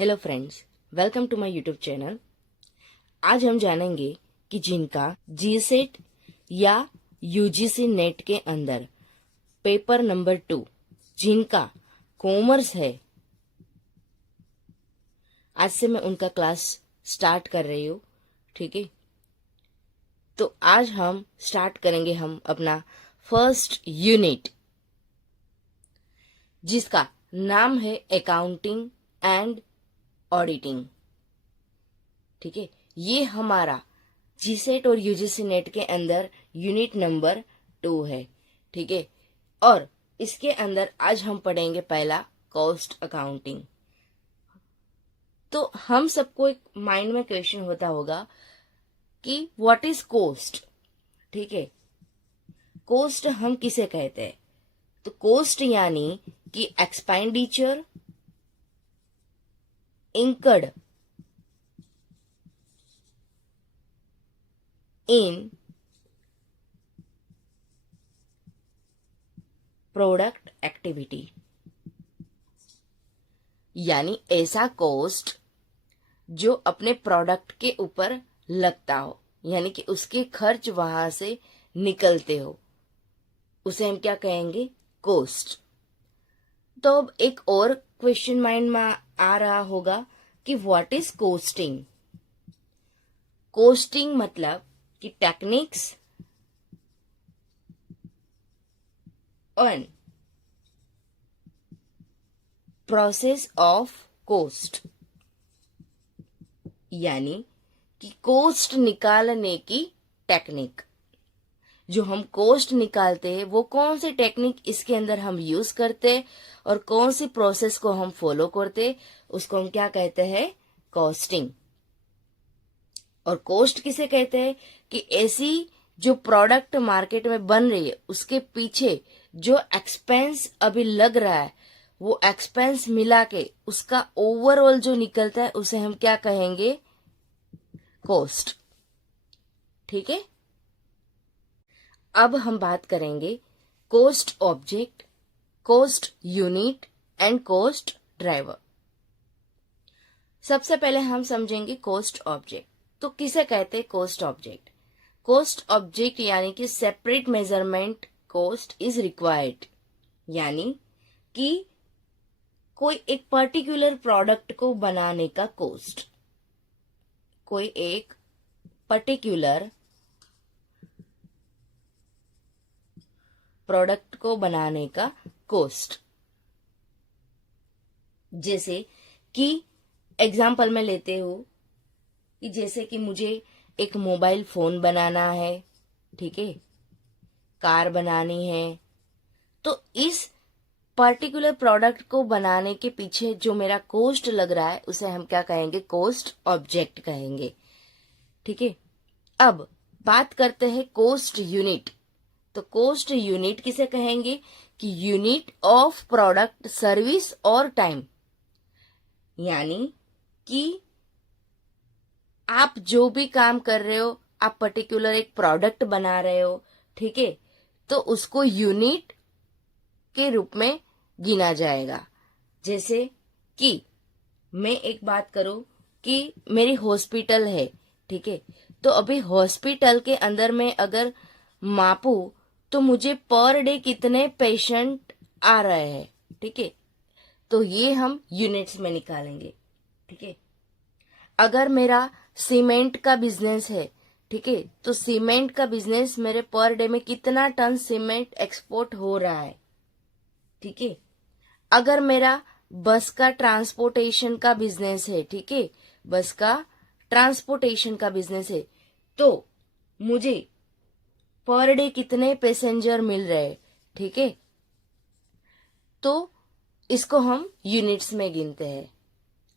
Hello friends, welcome to my YouTube channel. आज हम जानेंगे कि जिनका जीसेट या यूजीसी नेट के अंदर पेपर नंबर 2 जिनका कॉमर्स है, आज से मैं उनका क्लास स्टार्ट कर रही हूँ। ठीक है, तो आज हम स्टार्ट करेंगे हम अपना फर्स्ट यूनिट, जिसका नाम है अकाउंटिंग एंड ऑडिटिंग। ठीक है, ये हमारा जीसेट और यूजीसी नेट के अंदर यूनिट नंबर 2 है। ठीक है, और इसके अंदर आज हम पढ़ेंगे पहला कॉस्ट अकाउंटिंग। तो हम सबको एक माइंड में क्वेश्चन होता होगा कि व्हाट इज कॉस्ट। ठीक है, कॉस्ट हम किसे कहते हैं? तो कॉस्ट यानी कि expenditure incurred in product activity, यानी ऐसा कॉस्ट जो अपने प्रोडक्ट के ऊपर लगता हो, यानी कि उसके खर्च वहां से निकलते हो, उसे हम क्या कहेंगे? कॉस्ट। तो अब एक और क्वेश्चन माइंड में आ रहा होगा कि व्हाट इज कॉस्टिंग। कॉस्टिंग मतलब कि techniques on process of cost, यानी कि कॉस्ट निकालने की टेक्निक। जो हम कॉस्ट निकालते हैं वो कौन सी टेक्निक इसके अंदर हम यूज करते हैं और कौन सी प्रोसेस को हम फॉलो करते, उसको हम क्या कहते हैं? कॉस्टिंग। और कॉस्ट किसे कहते हैं? कि ऐसी जो प्रोडक्ट मार्केट में बन रही है उसके पीछे जो एक्सपेंस अभी लग रहा है, वो एक्सपेंस मिला के उसका ओवरऑल जो निकलता है उसे हम क्या कहेंगे? कॉस्ट। ठीक है, अब हम बात करेंगे cost object, cost unit and cost driver. सबसे पहले हम समझेंगे कॉस्ट ऑब्जेक्ट। तो किसे कहते हैं कॉस्ट ऑब्जेक्ट? कॉस्ट ऑब्जेक्ट यानी कि separate measurement cost is required, यानी कि कोई एक पर्टिकुलर प्रोडक्ट को बनाने का कॉस्ट, कोई एक पर्टिकुलर प्रोडक्ट को बनाने का कॉस्ट। जैसे कि एग्जाम्पल में लेते हो कि जैसे कि मुझे एक मोबाइल फोन बनाना है, ठीक है, कार बनानी है, तो इस पर्टिकुलर प्रोडक्ट को बनाने के पीछे जो मेरा कॉस्ट लग रहा है उसे हम क्या कहेंगे? कॉस्ट ऑब्जेक्ट कहेंगे। ठीक है, अब बात करते हैं कॉस्ट यूनिट। तो कॉस्ट यूनिट किसे कहेंगे? कि यूनिट ऑफ प्रोडक्ट, सर्विस और टाइम, यानी कि आप जो भी काम कर रहे हो, आप पर्टिकुलर एक प्रोडक्ट बना रहे हो, ठीक है, तो उसको यूनिट के रूप में गिना जाएगा। जैसे कि मैं एक बात करूं कि मेरी हॉस्पिटल है, ठीक है, तो अभी हॉस्पिटल के अंदर में अगर मापू तो मुझे पर डे कितने पेशेंट आ रहे हैं, ठीक है, तो ये हम यूनिट्स में निकालेंगे। ठीक है, अगर मेरा सीमेंट का बिजनेस है, ठीक है, तो सीमेंट का बिजनेस मेरे पर डे में कितना टन सीमेंट एक्सपोर्ट हो रहा है। ठीक है, अगर मेरा बस का ट्रांसपोर्टेशन का बिजनेस है, ठीक है, बस का ट्रांसपोर्टेशन का बिजनेस है, तो मुझे पर डे कितने पैसेंजर मिल रहे हैं, ठीक है, तो इसको हम यूनिट्स में गिनते हैं।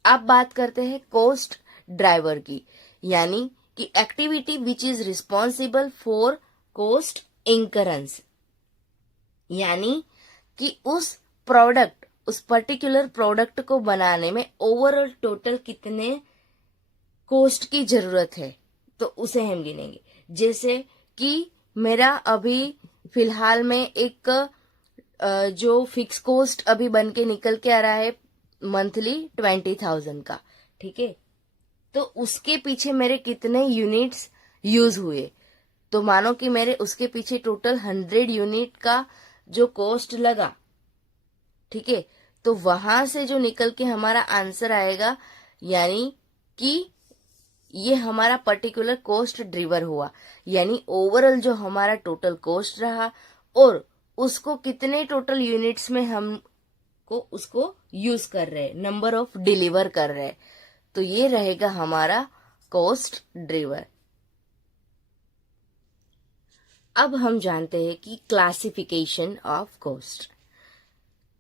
अब बात करते हैं कॉस्ट ड्राइवर की, यानी कि activity which is responsible for cost incurrence, यानी कि उस प्रोडक्ट, उस पर्टिकुलर प्रोडक्ट को बनाने में ओवरऑल टोटल कितने कॉस्ट की जरूरत है, तो उसे हम गिनेंगे। जैसे कि मेरा अभी फिलहाल में एक जो फिक्स कॉस्ट अभी बन के निकल के आ रहा है मंथली 20,000 का, ठीक है। तो उसके पीछे मेरे कितने यूनिट्स यूज हुए, तो मानो कि मेरे उसके पीछे टोटल 100 यूनिट का जो कॉस्ट लगा, ठीक है। तो वहां से जो निकल के हमारा आंसर आएगा, यानी कि ये हमारा पर्टिकुलर कॉस्ट ड्रिवर हुआ, यानी ओवरऑल जो हमारा टोटल कॉस्ट रहा और उसको कितने टोटल यूनिट्स में हम को उसको यूज कर रहे, नंबर ऑफ डिलीवर कर रहे, तो ये रहेगा हमारा कॉस्ट ड्रिवर। अब हम जानते हैं कि क्लासिफिकेशन ऑफ कॉस्ट।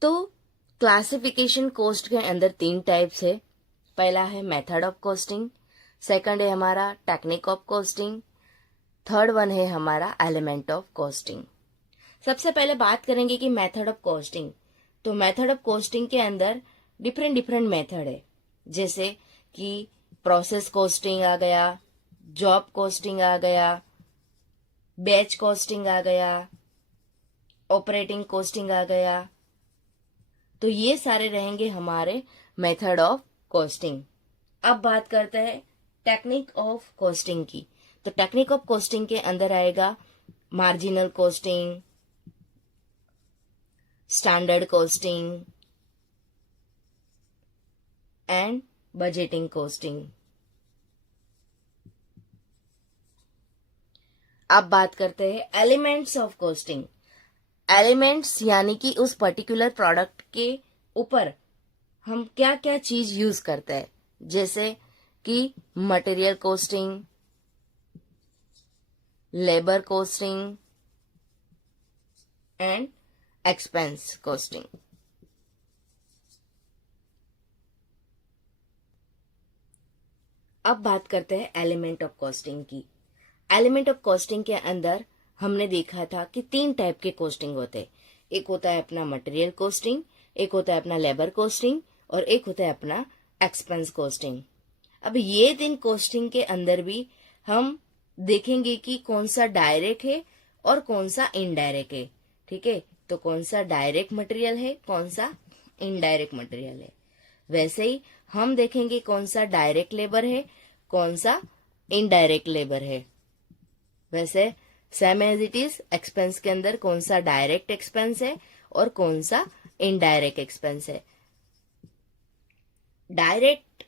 तो क्लासिफिकेशन कॉस्ट के अंदर 3 टाइप्स है। पहला है मेथड ऑफ कॉस्टिंग, सेकंड है हमारा technique of costing, third one है हमारा एलिमेंट ऑफ कॉस्टिंग। सबसे पहले बात करेंगे कि मेथड ऑफ कॉस्टिंग। तो मेथड ऑफ कॉस्टिंग के अंदर डिफरेंट मेथड है, जैसे कि प्रोसेस कॉस्टिंग आ गया, जॉब कॉस्टिंग आ गया, बैच कॉस्टिंग आ गया, ऑपरेटिंग कॉस्टिंग आ गया। तो ये सारे रहेंगे हमारे मेथड ऑफ कॉस्टिंग। अब बात करते हैं टेक्निक ऑफ कॉस्टिंग की। तो टेक्निक ऑफ कॉस्टिंग के अंदर आएगा marginal costing, standard costing and budgeting costing. अब बात करते हैं एलिमेंट्स ऑफ कॉस्टिंग। एलिमेंट्स यानी कि उस पर्टिकुलर प्रोडक्ट के ऊपर हम क्या क्या चीज यूज करते हैं, जैसे कि material costing, labour costing and expense costing. अब बात करते हैं एलिमेंट ऑफ कॉस्टिंग की। एलिमेंट ऑफ कॉस्टिंग के अंदर हमने देखा था कि 3 टाइप के कॉस्टिंग होते हैं। एक होता है अपना मटेरियल कॉस्टिंग, एक होता है अपना लेबर कॉस्टिंग और एक होता है अपना एक्सपेंस कॉस्टिंग। अब ये 3 कॉस्टिंग के अंदर भी हम देखेंगे कि कौन सा डायरेक्ट है और कौन सा इनडायरेक्ट है, ठीक है। तो कौन सा डायरेक्ट मटेरियल है, कौन सा इनडायरेक्ट मटेरियल है। वैसे ही हम देखेंगे कौन सा डायरेक्ट लेबर है, कौन सा इनडायरेक्ट लेबर है। वैसे same as it is expense के अंदर कौन सा डायरेक्ट एक्सपेंस है और कौन सा इनडायरेक्ट एक्सपेंस है। डायरेक्ट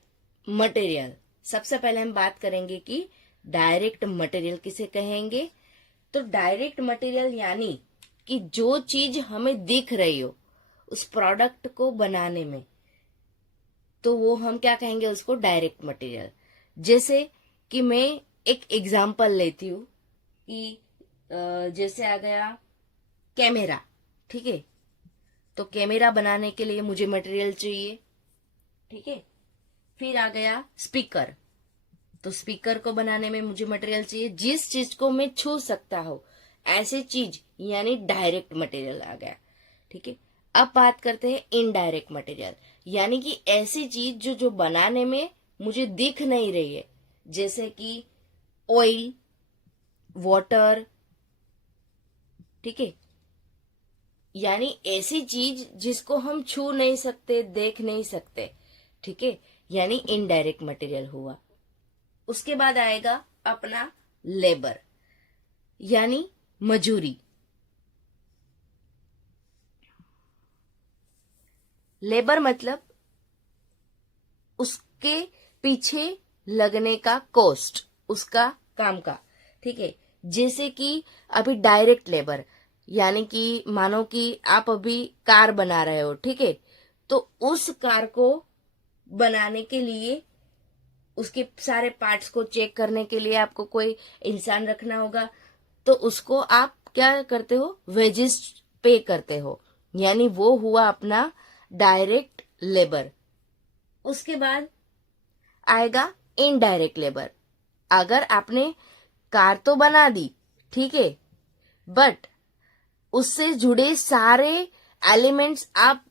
मटेरियल, सबसे पहले हम बात करेंगे कि डायरेक्ट मटेरियल किसे कहेंगे। तो डायरेक्ट मटेरियल यानी कि जो चीज हमें दिख रही हो उस प्रोडक्ट को बनाने में, तो वो हम क्या कहेंगे, उसको डायरेक्ट मटेरियल। जैसे कि मैं एक एग्जांपल लेती हूँ कि जैसे आ गया कैमरा, ठीक है। तो कैमरा बनाने के लिए मुझे मटेरियल चाहिए, ठीक है। फिर आ गया स्पीकर, तो स्पीकर को बनाने में मुझे मटेरियल चाहिए। जिस चीज को मैं छू सकता हूं ऐसी चीज यानी डायरेक्ट मटेरियल आ गया, ठीक है। अब बात करते हैं इनडायरेक्ट मटेरियल, यानी कि ऐसी चीज जो बनाने में मुझे दिख नहीं रही है, जैसे कि ऑयल, वाटर, ठीक है। यानी ऐसी चीज जिसको हम छू नहीं सकते, देख नहीं सकते, ठीक है, यानी इनडायरेक्ट मटेरियल हुआ। उसके बाद आएगा अपना लेबर यानी मजूरी। लेबर मतलब उसके पीछे लगने का कॉस्ट, उसका काम का, ठीक है। जैसे कि अभी डायरेक्ट लेबर यानी कि मानो कि आप अभी कार बना रहे हो, ठीक है। तो उस कार को बनाने के लिए उसके सारे पार्ट्स को चेक करने के लिए आपको कोई इंसान रखना होगा, तो उसको आप क्या करते हो, वेजेस पे करते हो, यानी वो हुआ अपना डायरेक्ट लेबर। उसके बाद आएगा इनडायरेक्ट लेबर। अगर आपने कार तो बना दी, ठीक है, बट उससे जुड़े सारे एलिमेंट्स आप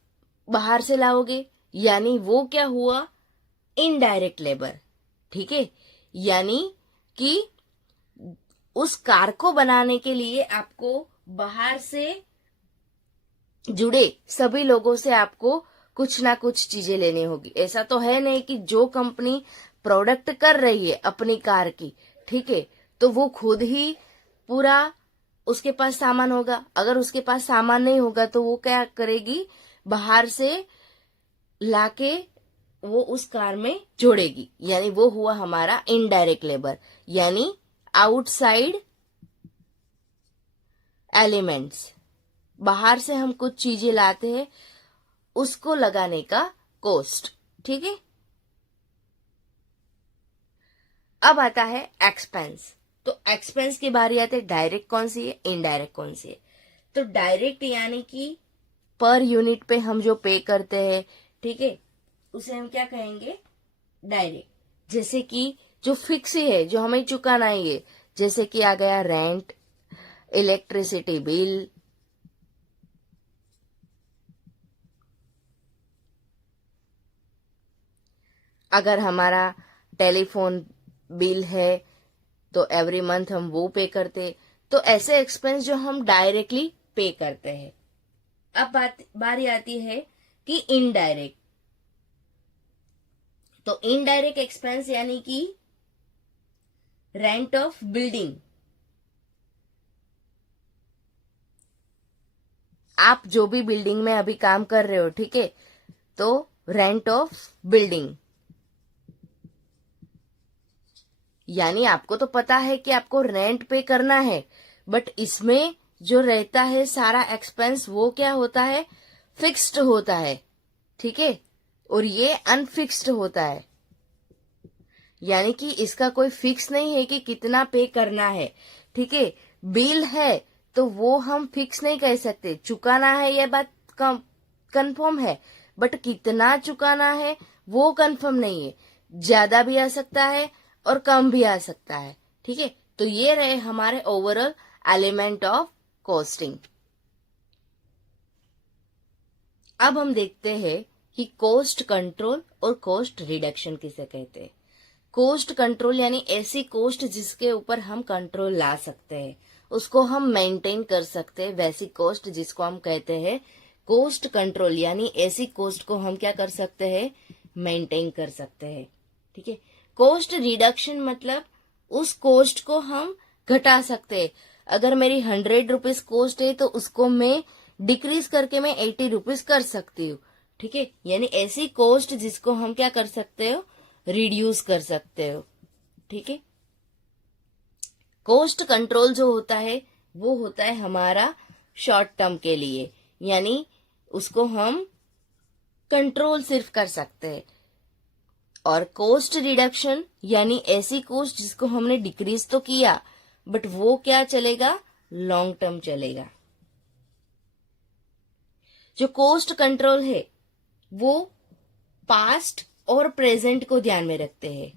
बाहर से लाओगे, यानी वो क्या हुआ, इनडायरेक्ट लेबर, ठीक है। यानी कि उस कार को बनाने के लिए आपको बाहर से जुड़े सभी लोगों से आपको कुछ ना कुछ चीजें लेनी होगी। ऐसा तो है नहीं कि जो कंपनी प्रोडक्ट कर रही है अपनी कार की, ठीक है, तो वो खुद ही पूरा उसके पास सामान होगा। अगर उसके पास सामान नहीं होगा तो वो क्या करेगी, बाहर से लाके वो उस कार में जोड़ेगी। यानी वो हुआ हमारा इनडायरेक्ट लेबर, यानी आउटसाइड एलिमेंट्स। बाहर से हम कुछ चीजें लाते हैं, उसको लगाने का कॉस्ट, ठीक है। अब आता है एक्सपेंस। तो एक्सपेंस की बारी आती है डायरेक्ट कौन सी है, इनडायरेक्ट कौन सी है। तो डायरेक्ट यानी कि पर यूनिट पे हम जो पे करते हैं, ठीक है, उसे हम क्या कहेंगे, डायरेक्ट। जैसे कि जो फिक्स है, जो हमें चुकाना है, जैसे कि आ गया रेंट, इलेक्ट्रिसिटी बिल, अगर हमारा टेलीफोन बिल है तो एवरी मंथ हम वो पे करते। तो ऐसे एक्सपेंस जो हम डायरेक्टली पे करते हैं। अब बारी आती है कि इनडायरेक्ट। तो इनडायरेक्ट एक्सपेंस यानी कि रेंट ऑफ बिल्डिंग। आप जो भी बिल्डिंग में अभी काम कर रहे हो, ठीक है, तो रेंट ऑफ बिल्डिंग, यानी आपको तो पता है कि आपको रेंट पे करना है, बट इसमें जो रहता है सारा एक्सपेंस वो क्या होता है, फिक्स्ड होता है, ठीक है, और ये अनफिक्स्ड होता है। यानी कि इसका कोई फिक्स नहीं है कि कितना पे करना है, ठीक है। बिल है तो वो हम फिक्स नहीं कह सकते, चुकाना है ये बात कंफर्म है, बट कितना चुकाना है वो कंफर्म नहीं है। ज्यादा भी आ सकता है और कम भी आ सकता है, ठीक है। तो ये रहे हमारे ओवरऑल एलिमेंट ऑफ कॉस्टिंग। अब हम देखते हैं कि कॉस्ट कंट्रोल और कॉस्ट रिडक्शन किसे कहते हैं। कॉस्ट कंट्रोल यानी ऐसी कॉस्ट जिसके ऊपर हम कंट्रोल ला सकते हैं, उसको हम मेंटेन कर सकते हैं, वैसी कॉस्ट जिसको हम कहते हैं कॉस्ट कंट्रोल। यानी ऐसी कॉस्ट को हम क्या कर सकते हैं, मेंटेन कर सकते हैं, ठीक है। कॉस्ट रिडक्शन मतलब उस कॉस्ट को हम घटा सकते हैं। अगर मेरी 100 रुपीज कॉस्ट है तो उसको मैं डिक्रीज करके मैं 80 रुपीज कर सकती हूँ, ठीक है। यानी ऐसी कॉस्ट जिसको हम क्या कर सकते हो, रिड्यूस कर सकते हो, ठीक है। कॉस्ट कंट्रोल जो होता है वो होता है हमारा शॉर्ट टर्म के लिए, यानी उसको हम कंट्रोल सिर्फ कर सकते हैं। और कॉस्ट रिडक्शन यानी ऐसी कॉस्ट जिसको हमने डिक्रीज तो किया, बट वो क्या चलेगा, लॉन्ग टर्म चलेगा। जो कॉस्ट कंट्रोल है वो पास्ट और प्रेजेंट को ध्यान में रखते हैं।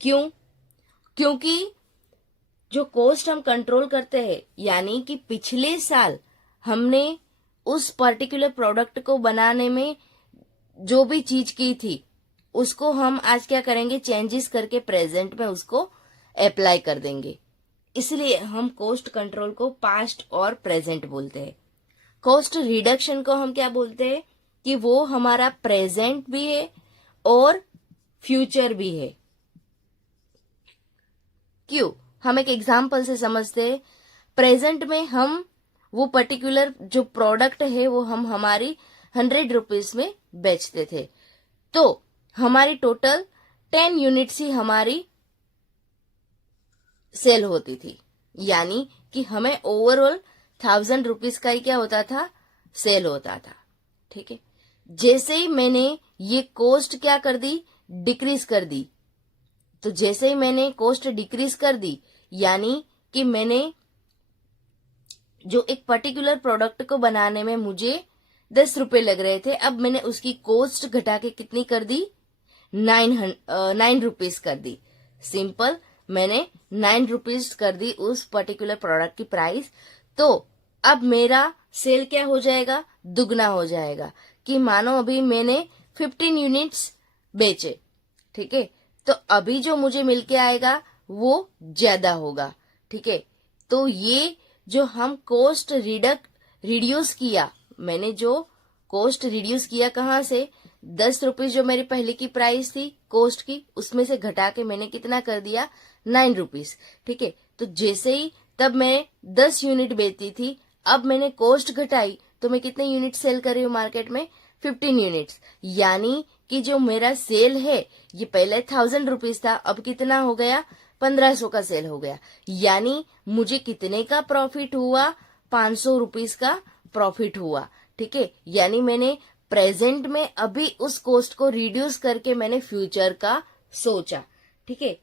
क्यों? क्योंकि जो कॉस्ट हम कंट्रोल करते हैं, यानी कि पिछले साल हमने उस पर्टिकुलर प्रोडक्ट को बनाने में जो भी चीज की थी, उसको हम आज क्या करेंगे, चेंजेस करके प्रेजेंट में उसको अप्लाई कर देंगे। इसलिए हम कॉस्ट कंट्रोल को पास्ट और प्रेजेंट बोलते हैं। कॉस्ट रिडक्शन को हम क्या बोलते हैं कि वो हमारा प्रेजेंट भी है और फ्यूचर भी है। क्यों? हम एक एग्जाम्पल से समझते हैं। प्रेजेंट में हम वो पर्टिकुलर जो प्रोडक्ट है वो हम हमारी 100 रुपीज में बेचते थे, तो हमारी टोटल 10 यूनिट्स ही हमारी सेल होती थी। यानी कि हमें ओवरऑल 1000 रुपीज का ही क्या होता था, सेल होता था, ठीक है। जैसे ही मैंने ये कॉस्ट क्या कर दी, डिक्रीज कर दी, तो जैसे ही मैंने कॉस्ट डिक्रीज कर दी, यानी कि मैंने जो एक पर्टिकुलर प्रोडक्ट को बनाने में मुझे 10 रुपए लग रहे थे, अब मैंने उसकी कॉस्ट घटा के कितनी कर दी, 9 रुपीज कर दी। सिंपल, मैंने 9 रुपीज कर दी उस पर्टिकुलर प्रोडक्ट की प्राइस। तो अब मेरा सेल क्या हो जाएगा, दुगना हो जाएगा। कि मानो अभी मैंने 15 यूनिट्स बेचे, ठीक है, तो अभी जो मुझे मिलके आएगा वो ज्यादा होगा, ठीक है। तो ये जो हम कॉस्ट रिड्यूस किया, मैंने जो कॉस्ट रिड्यूस किया कहाँ से, 10 रुपीज जो मेरी पहले की प्राइस थी कॉस्ट की, उसमें से घटा के मैंने कितना कर दिया, 9 रुपीज। ठीक है, तो जैसे ही तब मैं 10 यूनिट बेचती थी, अब मैंने कॉस्ट घटाई तो मैं कितने यूनिट सेल कर रही हूँ मार्केट में, 15 यूनिट्स। यानी कि जो मेरा सेल है ये पहले 1000 रुपीज था, अब कितना हो गया, 1500 का सेल हो गया। यानी मुझे कितने का प्रॉफिट हुआ, 500 रुपीज का प्रॉफिट हुआ। ठीक है, यानी मैंने प्रेजेंट में अभी उस कॉस्ट को रिड्यूस करके मैंने फ्यूचर का सोचा। ठीक है,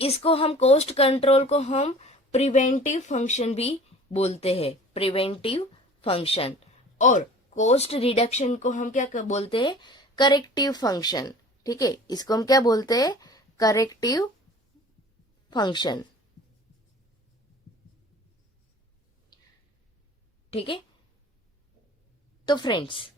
इसको हम कॉस्ट कंट्रोल को हम प्रिवेंटिव फंक्शन भी बोलते हैं, प्रिवेंटिव फंक्शन। और कॉस्ट रिडक्शन को हम क्या बोलते हैं, करेक्टिव फंक्शन। ठीक है, इसको हम क्या बोलते हैं, करेक्टिव फंक्शन। ठीक है, तो फ्रेंड्स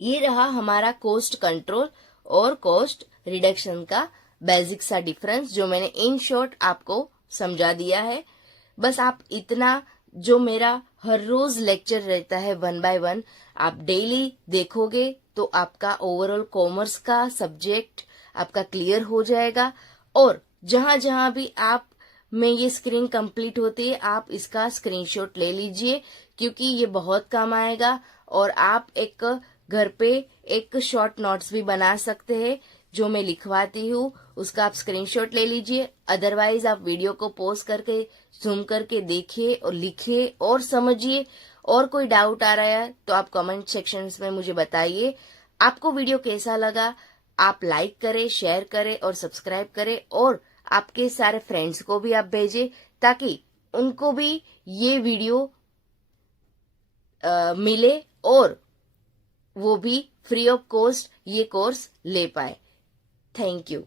ये रहा हमारा कॉस्ट कंट्रोल और कॉस्ट रिडक्शन का बेसिक सा डिफरेंस, जो मैंने इन शॉर्ट आपको समझा दिया है। बस आप इतना, जो मेरा हर रोज लेक्चर रहता है 1 by 1, आप डेली देखोगे तो आपका ओवरऑल कॉमर्स का सब्जेक्ट आपका क्लियर हो जाएगा। और जहां जहां भी आप में ये स्क्रीन कंप्लीट होती है, आप इसका स्क्रीनशॉट ले लीजिए, क्योंकि ये बहुत काम आएगा। और आप एक घर पे एक शॉर्ट नोट्स भी बना सकते हैं, जो मैं लिखवाती हूँ, उसका आप स्क्रीनशॉट ले लीजिए। अदरवाइज आप वीडियो को पॉज करके जूम करके देखिए और लिखिए और समझिए। और कोई डाउट आ रहा है तो आप कमेंट सेक्शन में मुझे बताइए। आपको वीडियो कैसा लगा, आप लाइक करें, शेयर करें और सब्सक्राइब करें, और आपके सारे फ्रेंड्स को भी आप भेजें, ताकि उनको भी ये वीडियो मिले और वो भी फ्री ऑफ कॉस्ट ये कोर्स ले पाए। Thank you.